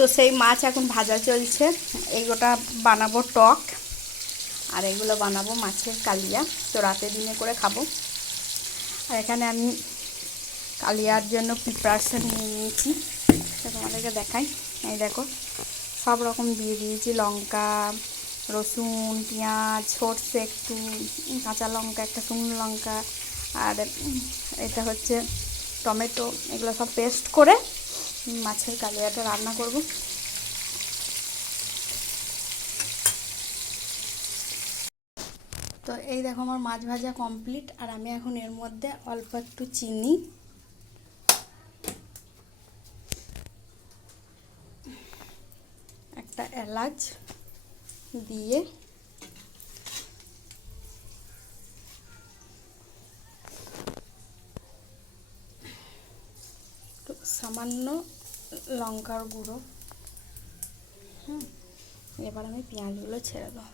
তো সেই মাছ এখন ভাজা চলছে। এইগোটা বানাবো টক, আর এগুলো বানাবো মাছের কালিয়া। তো রাতে দিনে করে খাব। আর এখানে আমি কালিয়ার জন্য প্রিপারেশান নিয়ে নিয়েছি। তো তোমাদেরকে দেখাই। এই দেখো, সব রকম দিয়ে দিয়েছি। লঙ্কা, রসুন, পেঁয়াজ, সর্ষে একটু, কাঁচা লঙ্কা, একটা শুকনো লঙ্কা, আর এটা হচ্ছে টমেটো। এগুলো সব পেস্ট করে মাছের কালিয়াটা রান্না করব। তো এই দেখো আমার মাছ ভাজা কমপ্লিট, আর আমি এখন এর মধ্যে অল্প একটু চিনি। একটা এলাচ দিয়ে সামান্য লঙ্কার গুঁড়ো। হুম, এবার আমি পেঁয়াজগুলো ছেড়ে দেবো।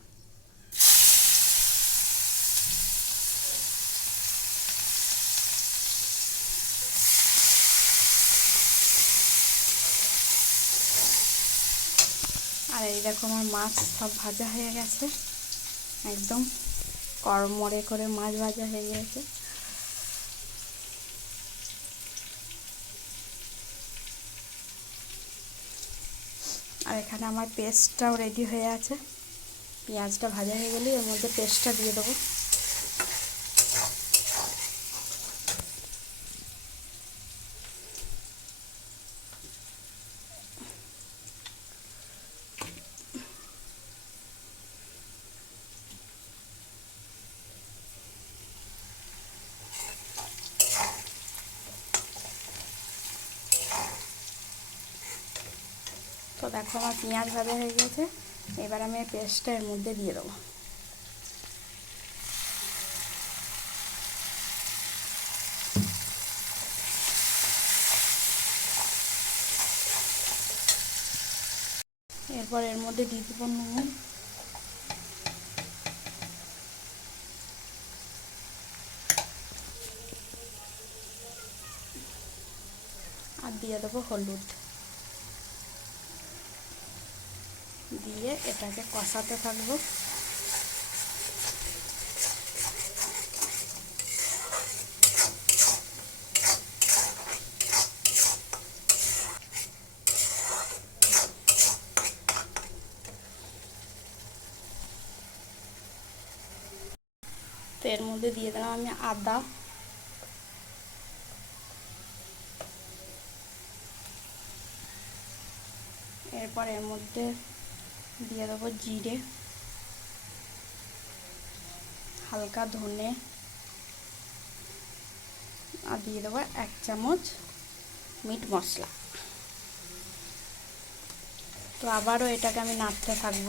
আর এই দেখো আমার মাছ সব ভাজা হয়ে গেছে। একদম কড়মড়ে করে মাছ ভাজা হয়ে গেছে। আর এখানে আমার পেস্টটাও রেডি হয়ে আছে। পেঁয়াজটা ভাজা হয়ে গেলে এর মধ্যে পেস্টটা দিয়ে দেবো। দেখো আমার পেঁয়াজ ভাজা হয়ে গেছে। এবার আমি পেস্টটা এর মধ্যে দিয়ে দেবো। এরপর এর মধ্যে দিয়ে দেবো নুন। আর দিয়ে দেবো হলুদ। দিয়ে এটাকে কষাতে থাকব। তো এর মধ্যে দিয়ে দিলাম আমি আদা। এরপর এর মধ্যে দিয়ে দেবো জিরে। হালকা ধনে। আর দিয়ে দেবো এক চামচ মিট মশলা। তো আবারও এটাকে আমি নাড়তে থাকব।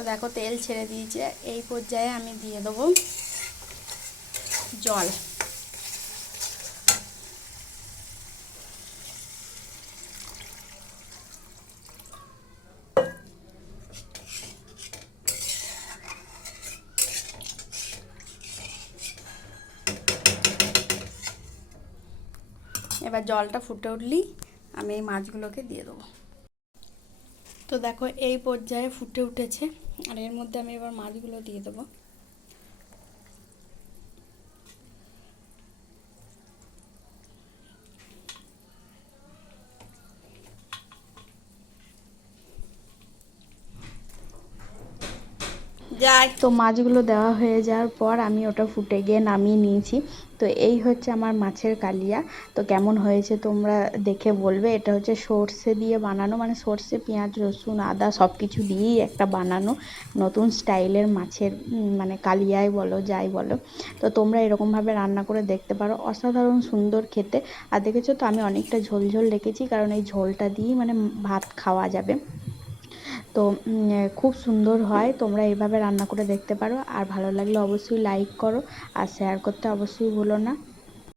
তো দেখো তেল ছেড়ে দিয়েছে। এই পর্যায়ে আমি দিয়ে দেবো জল। এবার জলটা ফুটে উঠলেই আমি এই মাছগুলোকে দিয়ে দেবো। তো দেখো এই পর্যায়ে ফুটে উঠেছে। আর এর মধ্যে আমি এবার মাছগুলো দিয়ে দেবো। যাই। তো মাছগুলো দেওয়া হয়ে যাওয়ার পর আমি ওটা ফুটে গিয়ে নামিয়ে নিয়েছি। তো এই হচ্ছে আমার মাছের কালিয়া। তো কেমন হয়েছে তোমরা দেখে বলবে। এটা হচ্ছে সর্ষে দিয়ে বানানো মানে সর্ষে, পেঁয়াজ, রসুন, আদা সব কিছু দিয়েই একটা বানানো নতুন স্টাইলের মাছের মানে কালিয়াই বলো, যাই বলো। তো তোমরা এরকমভাবে রান্না করে দেখতে পারো। অসাধারণ সুন্দর খেতে। আর দেখেছ তো আমি অনেকটা ঝোল ঝোল রেখেছি, কারণ এই ঝোলটা দিয়েই মানে ভাত খাওয়া যাবে। তো খুব সুন্দর হয়। তোমরা এইভাবে রান্না করে দেখতে পারো। আর ভালো লাগলে অবশ্যই লাইক করো আর শেয়ার করতে অবশ্যই ভুলো না।